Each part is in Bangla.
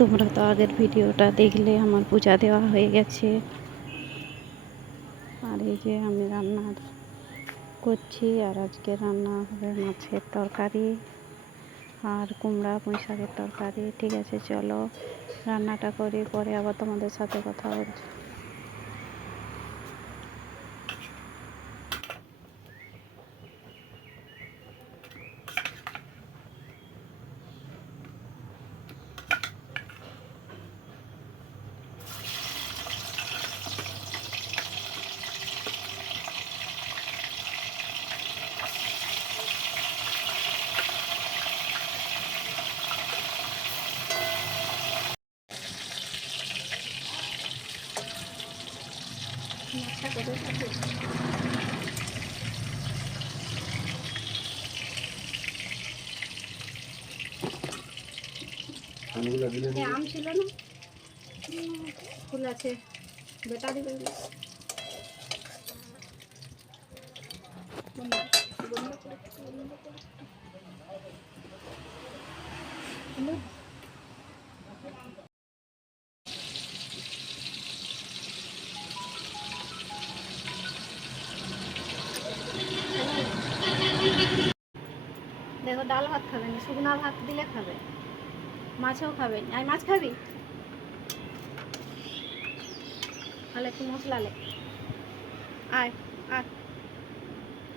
তোমরা তো আগের ভিডিওটা দেখলে, আমার পূজা দেওয়া হয়ে গেছে। আর এই যে আমি রান্না করছি, আর আজকে রান্না হবে মাছের তরকারি আর কুমড়া পুঁই শাকের তরকারি। ঠিক আছে, চলো রান্নাটা করি, পরে আবার তোমাদের সাথে কথা বলছি। আম ছিল না, ফুল আছে, বেটা দিবে। দেখো, ডাল ভাত খাবে না, শুকনা ভাত দিলে খাবে, মাছও খাবে। আর মাছ খাবি, তাহলে একটু মশলা লে, আয় আয়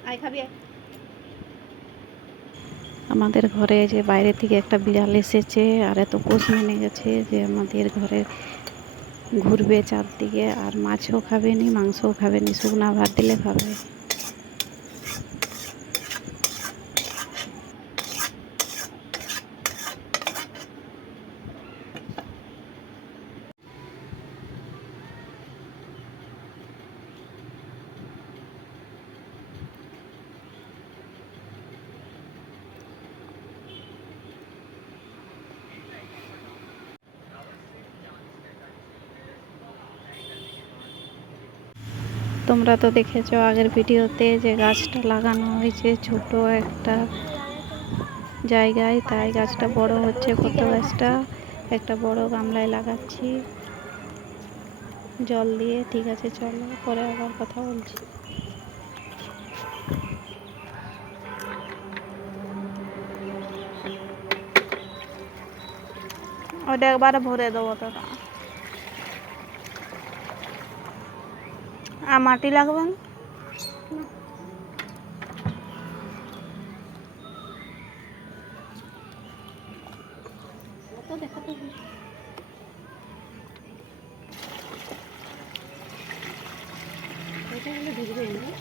আয় খাবি আয়। আমাদের ঘরে যে বাইরে থেকে একটা বিড়াল এসেছে, আর এত পোষ মেনে গেছে যে আমাদের ঘরে ঘুরবে চারদিকে, আর মাছও খাবে নি, মাংসও খাবে নি, শুকনা ভাত দিলে খাবে। তোমরা তো দেখেছো আগের ভিডিওতে যে গাছটা লাগানো হয়েছে ছোট একটা জায়গায়, তাই গাছটা বড় হচ্ছে। কত গাছটা একটা বড় গামলায় লাগাচ্ছি জল দিয়ে। ঠিক আছে, চলো পরে আবার কথা বলছি। ওটা একবারে ভরে দেবো তো, আর মাটি লাগবে না। দেখো তো এটা হলে ভিজবে না।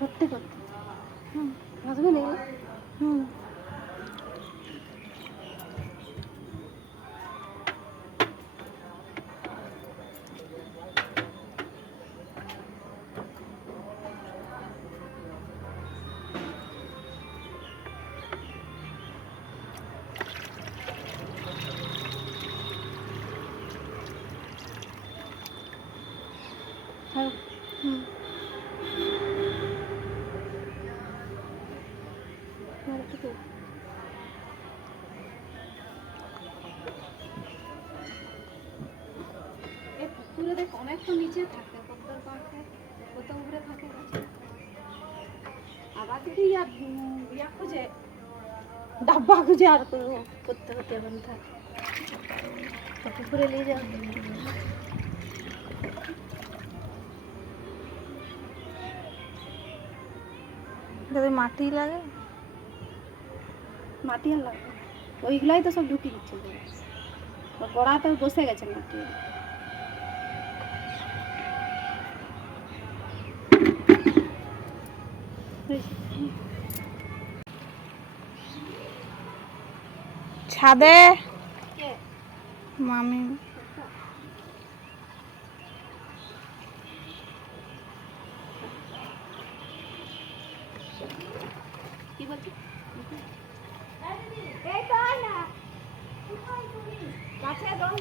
ভর্তি করতে ভাজবে না। পুকুরে দেখ অনেক তো নিচে থাকে, পদ্মার পাখে কত উপরে থাকে গাছে। আবার যদি ইয়া খুঁজে ডাব্বা খুঁজে আর করতে হতে এখন থাকে, তো পুকুরে নিয়ে যাও। যদি মাটি লাগে মাটি আর লাগবে না। ওইগুলাই তো সব ঢুকিয়ে দিচ্ছে গোড়াতে বসে গেছে মাটি। ছাদে মামি কি বলছি গাছে জল